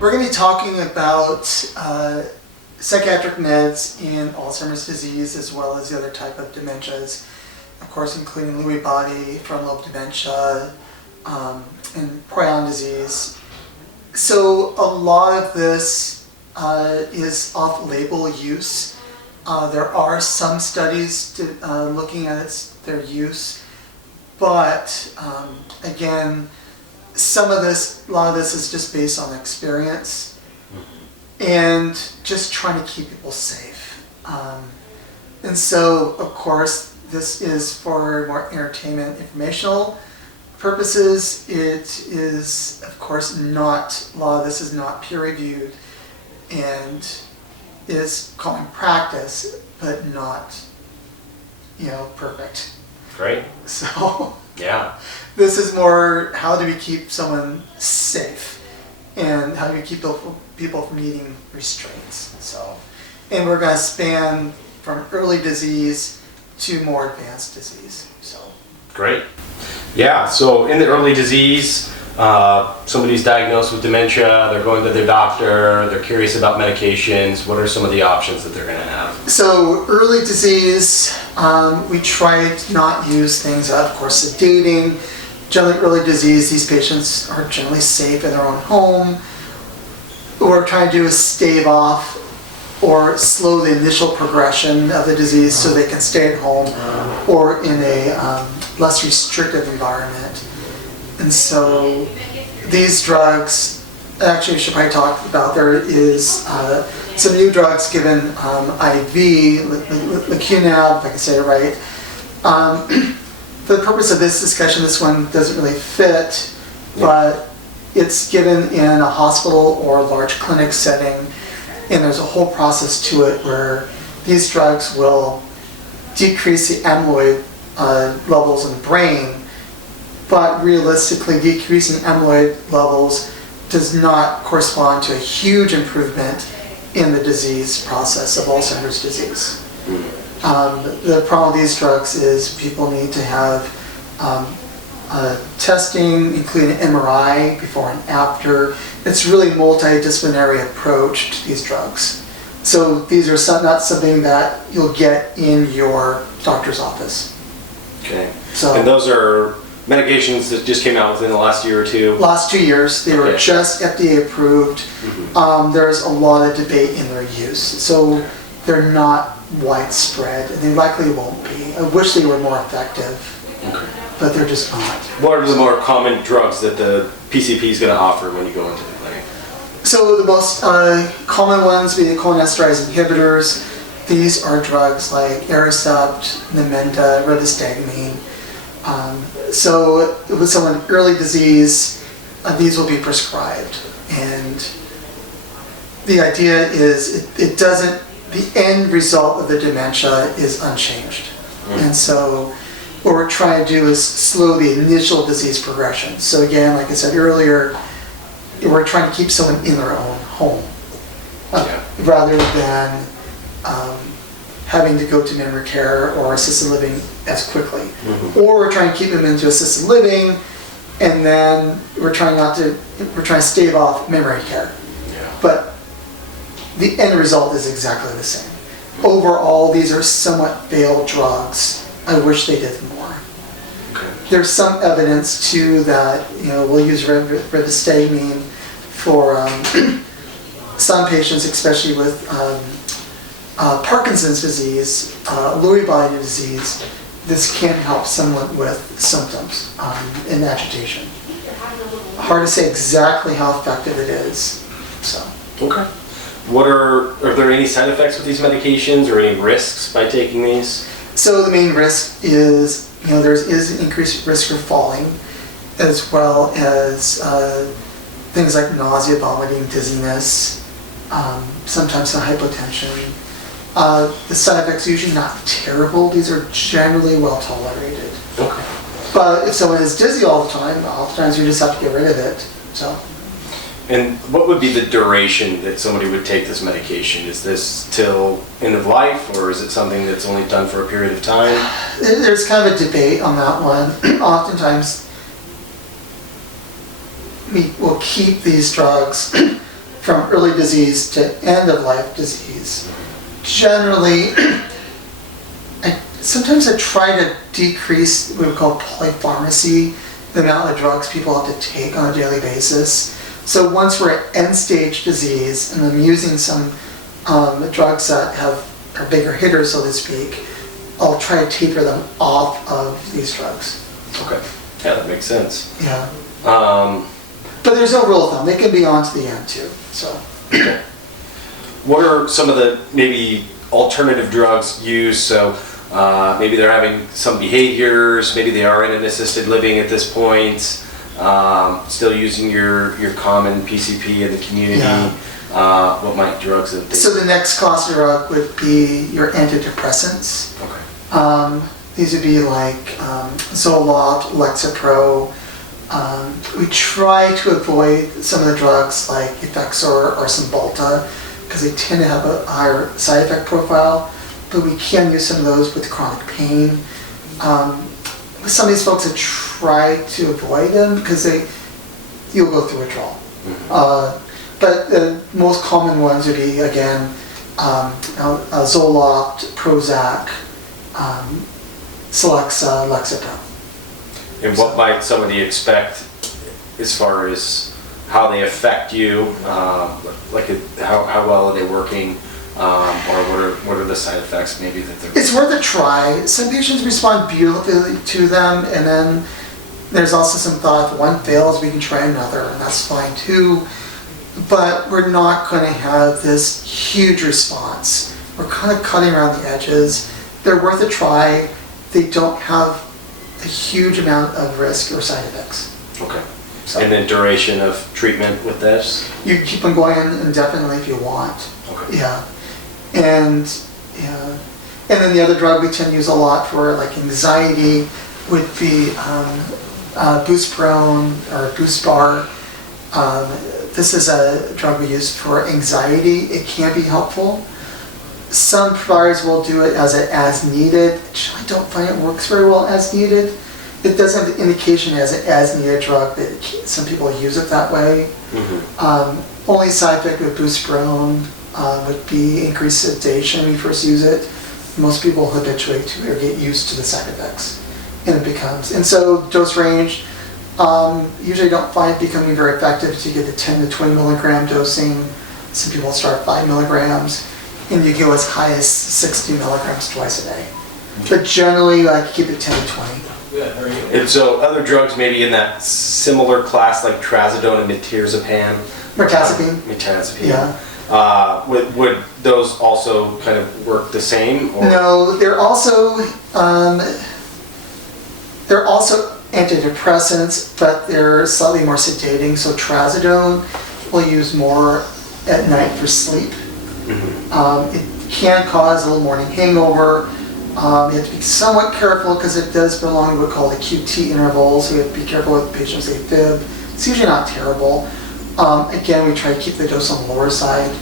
We're going to be talking about psychiatric meds in Alzheimer's disease as well as the other type of dementias, of course including Lewy body, frontal lobe dementia, and prion disease. So a lot of this is off-label use. There are some studies looking at their use, but again, a lot of this is just based on experience and just trying to keep people safe. And so, of course, this is for more entertainment, informational purposes. It is, of course, a lot of this is not peer-reviewed and is common practice, but not, perfect. Great. So, yeah. This is more, how do we keep someone safe, and how do we keep people from needing restraints? So, and we're going to span from early disease to more advanced disease. So, great. Yeah. So in the early disease, somebody's diagnosed with dementia. They're going to their doctor. They're curious about medications. What are some of the options that they're going to have? So early disease, we try to not use things, of course, sedating. Generally, early disease, these patients are generally safe in their own home. What we're trying to do is stave off or slow the initial progression of the disease so they can stay at home or in a less restrictive environment. And so these drugs, actually I should probably talk about, there is some new drugs given IV, lacunab, if I can say it right. For the purpose of this discussion, this one doesn't really fit, but it's given in a hospital or a large clinic setting, and there's a whole process to it where these drugs will decrease the amyloid levels in the brain, but realistically decreasing amyloid levels does not correspond to a huge improvement in the disease process of Alzheimer's disease. The problem with these drugs is people need to have testing, including MRI before and after. It's really a multidisciplinary approach to these drugs. So these are not something that you'll get in your doctor's office. Okay. So, and those are medications that just came out within the last year or two? Last 2 years. They were just FDA-approved. Mm-hmm. There's a lot of debate in their use. So they're not widespread, and they likely won't be. I wish they were more effective, but they're just not. What are the more common drugs that the PCP is going to offer when you go into the clinic? So the most common ones being cholinesterase inhibitors. These are drugs like Aricept, Namenda, rivastigmine. So with someone with early disease, these will be prescribed. And the idea is the end result of the dementia is unchanged. And so what we're trying to do is slow the initial disease progression. So again, like I said earlier, we're trying to keep someone in their own home rather than having to go to memory care or assisted living as quickly. Or we're trying to keep them into assisted living, and then we're trying to stave off memory care. But the end result is exactly the same. Overall, these are somewhat failed drugs. I wish they did more. There's some evidence too that we'll use rivastigmine for some patients, especially with Parkinson's disease, Lewy body disease. This can help someone with symptoms and agitation. Hard to say exactly how effective it is. So. Okay. Are there any side effects with these medications or any risks by taking these? So the main risk is, there is an increased risk of falling, as well as things like nausea, vomiting, dizziness, sometimes some hypotension. The side effects are usually not terrible. These are generally well tolerated. Okay. But if someone is dizzy all the time, oftentimes you just have to get rid of it. So. And what would be the duration that somebody would take this medication? Is this till end of life, or is it something that's only done for a period of time? There's kind of a debate on that one. Oftentimes, we will keep these drugs from early disease to end of life disease. Generally, sometimes I try to decrease what we call polypharmacy, the amount of drugs people have to take on a daily basis. So once we're at end stage disease and I'm using some drugs that are bigger hitters, so to speak, I'll try to taper them off of these drugs. Okay. Yeah, that makes sense. Yeah. But there's no rule of thumb. They can be on to the end too. So. Okay. What are some of the maybe alternative drugs used? So maybe they're having some behaviors, maybe they are in an assisted living at this point, still using your common PCP in the community. Yeah. What might drugs that they... So the next class of drug would be your antidepressants. Okay. These would be like Zoloft, Lexapro. We try to avoid some of the drugs like Effexor or Cymbalta because they tend to have a higher side effect profile, but we can use some of those with chronic pain. Some of these folks have tried to avoid them because you'll go through withdrawal. But the most common ones would be, again, Zoloft, Prozac, Celexa, Lexapro. And what might somebody expect as far as how they affect you? How well are they working? Or what are the side effects maybe that they're... It's worth a try. Some patients respond beautifully to them, and then there's also some thought if one fails, we can try another, and that's fine too. But we're not going to have this huge response. We're kind of cutting around the edges. They're worth a try. They don't have a huge amount of risk or side effects. Okay. So, and then duration of treatment with this? you keep on going indefinitely if you want. Okay. Yeah. And then the other drug we tend to use a lot for like anxiety would be Buspirone or Buspar. This is a drug we use for anxiety. It can be helpful. Some providers will do it as needed. I don't find it works very well as needed. It does have the indication as an as needed drug that some people use it that way. Only side effect with Buspirone would be increased sedation when you first use it. Most people habituate to or get used to the side effects, and so dose range. Usually don't find it becoming very effective until you get the 10 to 20 milligram dosing. Some people start 5 milligrams, and you go as high as 60 milligrams twice a day. But generally, like keep it 10 to 20. And so other drugs maybe in that similar class like trazodone and mirtazapine. Mirtazapine. Yeah. Would those also kind of work the same? Or? No, they're also antidepressants, but they're slightly more sedating. So trazodone we'll use more at night for sleep. It can cause a little morning hangover. You have to be somewhat careful because it does belong to what's called a QT interval, so you have to be careful with patients AFib. It's usually not terrible. Again, we try to keep the dose on the lower side.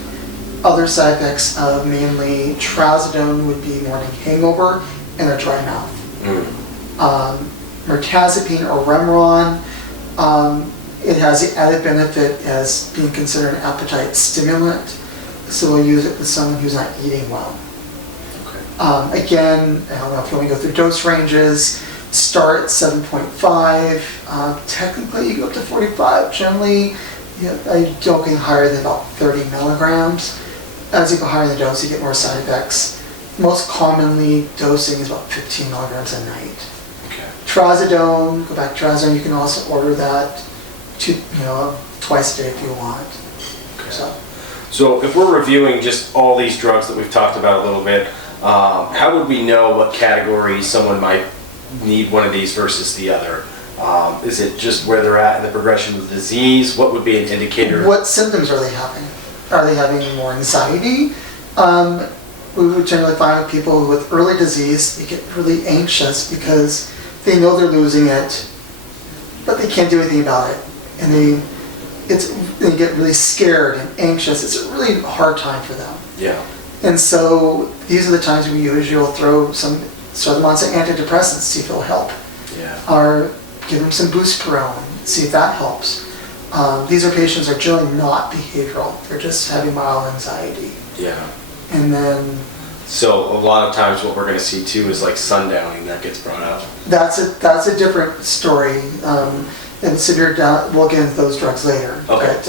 Other side effects of mainly trazodone would be morning hangover and a dry mouth. Mirtazapine or Remeron, it has the added benefit as being considered an appetite stimulant, so we'll use it with someone who's not eating well. Again, I don't know if you want to go through dose ranges, start at 7.5, technically you go up to 45, generally I don't get higher than about 30 milligrams. As you go higher in the dose, you get more side effects. Most commonly, dosing is about 15 milligrams a night. Trazodone, go back to trazodone, you can also order that twice a day if you want. So if we're reviewing just all these drugs that we've talked about a little bit, how would we know what category someone might need one of these versus the other? Is it just where they're at in the progression of the disease? What would be an indicator? What symptoms are they having? Are they having more anxiety? We would generally find with people with early disease, they get really anxious because they know they're losing it, but they can't do anything about it. And they get really scared and anxious. It's a really hard time for them. Yeah. And so these are the times we usually will throw some amounts of antidepressants, see if it'll help. Yeah. Or give them some Buspirone, see if that helps. These are patients who are generally not behavioral. They're just having mild anxiety. Yeah. And then So a lot of times what we're going to see too is like sundowning that gets brought up. that's a different story. And severe down, we'll get into those drugs later. Okay. But,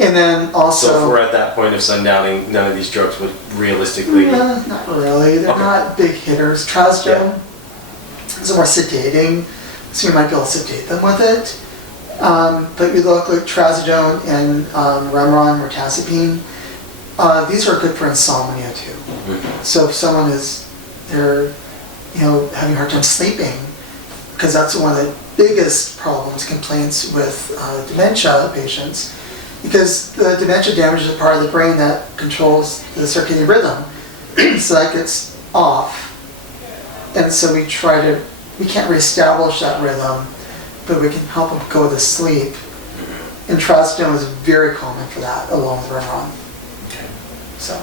and then also. So if we're at that point of sundowning, none of these drugs would realistically. Not really. They're Okay. not big hitters. Trazodone is more sedating, so you might be able to sedate them with it. But you look like trazodone and Remeron, mirtazapine. These are good for insomnia too. Mhm. So if someone they're having a hard time sleeping, because that's one of the biggest problems, complaints with dementia patients, because the dementia damages a part of the brain that controls the circadian rhythm. So that gets off. And so we can't reestablish that rhythm, but we can help them go to sleep. And trazodone is very common for that, along with Remeron. Okay. So.